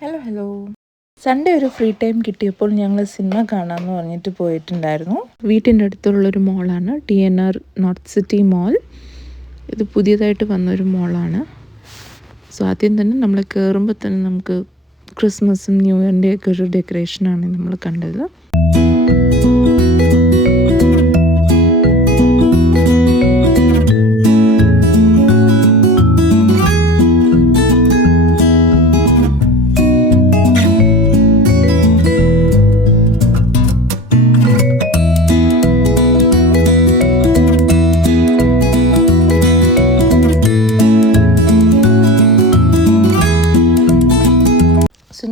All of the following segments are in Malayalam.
Hello hello. സൺഡേ ഒരു ഫ്രീ ടൈം കിട്ടിയപ്പോൾ ഞങ്ങൾ സിനിമ കാണാമെന്ന് പറഞ്ഞിട്ട് പോയിട്ടുണ്ടായിരുന്നു. വീട്ടിൻ്റെ അടുത്തുള്ളൊരു മോളാണ് TNR നോർത്ത് സിറ്റി മോൾ. ഇത് പുതിയതായിട്ട് വന്നൊരു മോളാണ്. സോ ആദ്യം തന്നെ നമ്മൾ കയറുമ്പോൾ തന്നെ നമുക്ക് ക്രിസ്മസും ന്യൂ ഇയറിൻ്റെ ഒക്കെ ഒരു ഡെക്കറേഷനാണ് നമ്മൾ കണ്ടത്.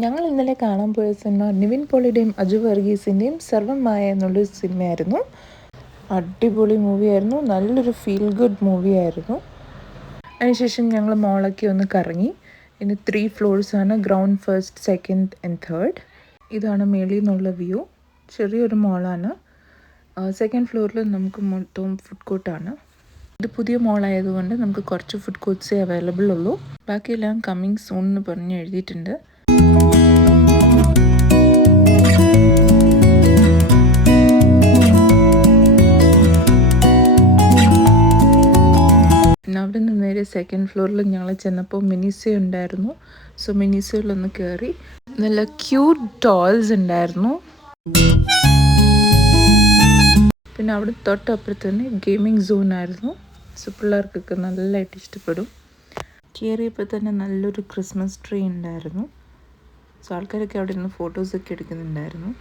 ഞങ്ങൾ ഇന്നലെ കാണാൻ പോയ സിനിമ നിവിൻ പോളിയുടെയും അജു വർഗീസിൻ്റെയും സർവമായ എന്നുള്ളൊരു സിനിമയായിരുന്നു. അടിപൊളി മൂവിയായിരുന്നു, നല്ലൊരു ഫീൽ ഗുഡ് മൂവിയായിരുന്നു. അതിനുശേഷം ഞങ്ങൾ മോളൊക്കെ ഒന്ന് കറങ്ങി. ഇനി 3 ഫ്ലോർസാണ്, ground, first, second and third. ഇതാണ് മേളിൽ നിന്നുള്ള വ്യൂ. ചെറിയൊരു മോളാണ്. സെക്കൻഡ് ഫ്ലോറിൽ നമുക്ക് മൊത്തം ഫുഡ് കോർട്ടാണ്. ഇത് പുതിയ മോളായതുകൊണ്ട് നമുക്ക് കുറച്ച് ഫുഡ് കോർട്ട്സേ അവൈലബിൾ ഉള്ളൂ. ബാക്കിയെല്ലാം കമ്മിങ് സൂൺ എന്ന് പറഞ്ഞ് എഴുതിയിട്ടുണ്ട്. അവിടെ നിന്ന് നേരെ സെക്കൻഡ് ഫ്ലോറിൽ ഞങ്ങൾ ചെന്നപ്പോൾ മിനിസോ ഉണ്ടായിരുന്നു. സോ മിനിസോയിലൊന്ന് കയറി. നല്ല ക്യൂട്ട് ഡോൾസ് ഉണ്ടായിരുന്നു. പിന്നെ അവിടെ തൊട്ടപ്പുറത്ത് തന്നെ ഗെയിമിംഗ് സോൺ ആയിരുന്നു. സോ പിള്ളേർക്കൊക്കെ നല്ലതായിട്ട് ഇഷ്ടപ്പെടും. കയറിയപ്പോൾ തന്നെ നല്ലൊരു ക്രിസ്മസ് ട്രീ ഉണ്ടായിരുന്നു. സോ ആൾക്കാരൊക്കെ അവിടെ നിന്ന് ഫോട്ടോസൊക്കെ എടുക്കുന്നുണ്ടായിരുന്നു.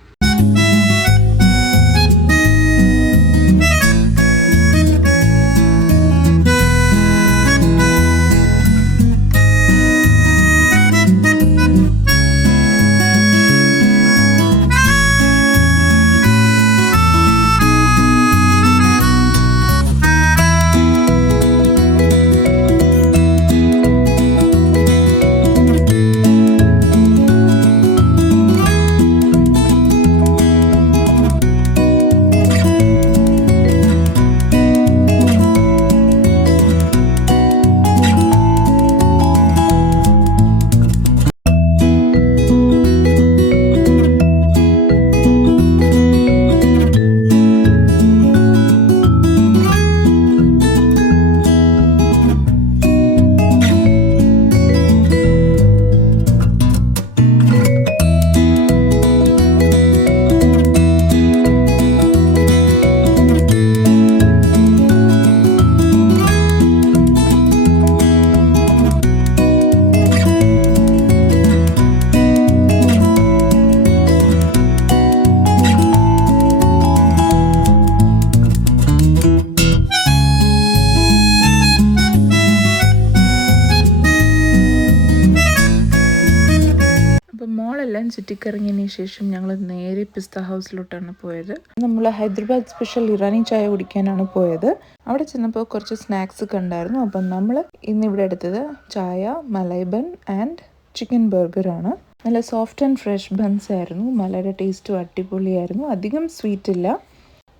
മോളെല്ലാം ചുറ്റിക്കറങ്ങിയതിന് ശേഷം ഞങ്ങൾ നേരെ പിസ്ത ഹൗസിലോട്ടാണ് പോയത്. നമ്മൾ ഹൈദരാബാദ് സ്പെഷ്യൽ ഇറാനി ചായ കുടിക്കാനാണ് പോയത്. അവിടെ ചെന്നപ്പോൾ കുറച്ച് സ്നാക്സ് കണ്ടായിരുന്നു. അപ്പം നമ്മൾ ഇന്നിവിടെ എടുത്തത് ചായ, മലൈ ബൺ ആൻഡ് ചിക്കൻ ബർഗറാണ്. നല്ല സോഫ്റ്റ് ആൻഡ് ഫ്രഷ് ബൺസ് ആയിരുന്നു. മലയുടെ ടേസ്റ്റും അടിപൊളിയായിരുന്നു. അധികം സ്വീറ്റ് ഇല്ല.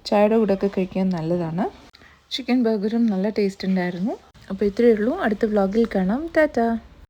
ചായയുടെ കൂടെയൊക്കെ കഴിക്കാൻ നല്ലതാണ്. ചിക്കൻ ബർഗറും നല്ല ടേസ്റ്റ് ഉണ്ടായിരുന്നു. അപ്പോൾ ഇത്രയേ ഉള്ളൂ. അടുത്ത വ്ളോഗിൽ കാണാം. ടാറ്റാ.